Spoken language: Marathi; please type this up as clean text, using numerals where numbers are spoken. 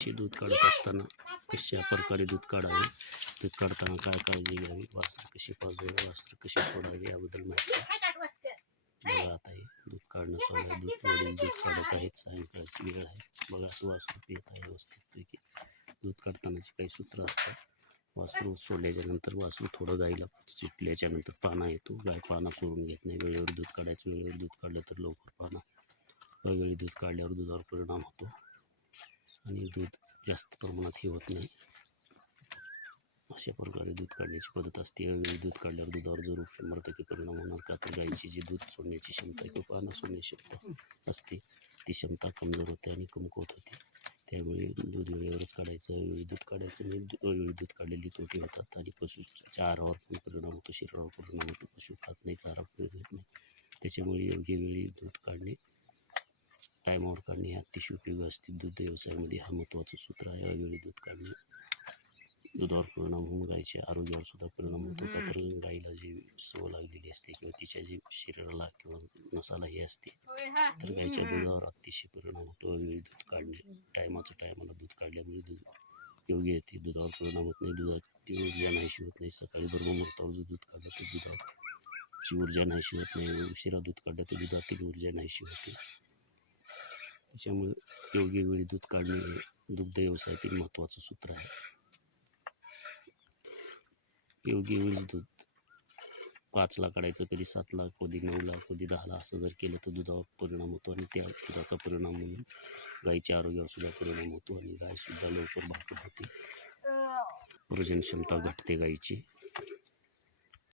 दूध काढत असताना कशा प्रकारे दूध काढावे, दूध काढताना काय काळजी घ्यावी, वासर कशी पाजवावी, वासर कशी सोडावी याबद्दल माहिती बघा. आता हे दूध काढणं चालू आहे. वडील दूध काढत आहेत. सायंकाळची वेळ आहे. बघा वासरू पित आहे व्यवस्थितपैकी. दूध काढतानाचे काही सूत्र असतात. वासरू सोडल्याच्या नंतर वासरू थोडं गाईला चिटल्याच्या नंतर पाना येतो. गाय पाना चोरून घेत नाही. वेळेवर दूध काढायचं. वेळेवर दूध काढलं तर लवकर पाना, वेळोवेळी दूध काढल्यावर दुधावर परिणाम होतो आणि दूध जास्त प्रमाणात हे होत नाही. अशा प्रकारे दूध काढण्याची पद्धत असते. वेळोवेळी दूध काढल्यावर दुधावर जरूर 100% परिणाम होणार, का तर गाईची जी दूध सोडण्याची क्षमता किंवा पाना सोडण्याची क्षमता असते ती क्षमता कमजोर होते आणि कमकुवत होते. त्यावेळी दूध वेळेवरच काढायचं. वेळोवेळी दूध काढायचं नाही. वेळोवेळी दूध काढलेली तोटे होतात आणि पशुच्या आहारावर पण परिणाम होतो, शरीरावर परिणाम होतो. पशु खात नाही, चारा घेत नाही. त्याच्यामुळे योग्य वेळी दूध काढणे, टायमावर काढणे हे अतिशय उपयोगी असते. दूध व्यवसायामध्ये हा महत्त्वाचं सूत्र आहे. वेळोवेळी दूध काढणे. दुधावर परिणाम होऊन गायीच्या आरोग्यावर सुद्धा परिणाम होतो, का तर गाईला जी सवय लागलेली असते किंवा तिच्या जे शरीराला किंवा नसाला हे असते, तर गायीच्या दुधावर अतिशय परिणाम होतो. वेळोवेळी दूध काढणे, टायमाला दूध काढल्यामुळे दूध योग्य येते. दुधावर परिणाम होत नाही. दुधाची ऊर्जा नाहीशी होत नाही. सकाळी बरोबर मुहूर्तावर जो दूध काढलं तर दुधाची ऊर्जा नाहीशी होत नाही. उशिरा दूध काढलं तर दुधातील ऊर्जा नाहीशी होते. त्याच्यामुळे योग्य वेळी दूध काढणे हे दुग्ध व्यवसायातील महत्त्वाचं सूत्र आहे. योग्य वेळी दूध 5ला काढायचं, कधी 7ला, कधी 9ला, कधी 10ला असं जर केलं तर दुधावर परिणाम होतो आणि त्या दुधाचा परिणाम म्हणून गाईच्या आरोग्यावर सुद्धा परिणाम होतो आणि गायसुद्धा लवकर भाकड होते. प्रजन क्षमता घटते गाईची.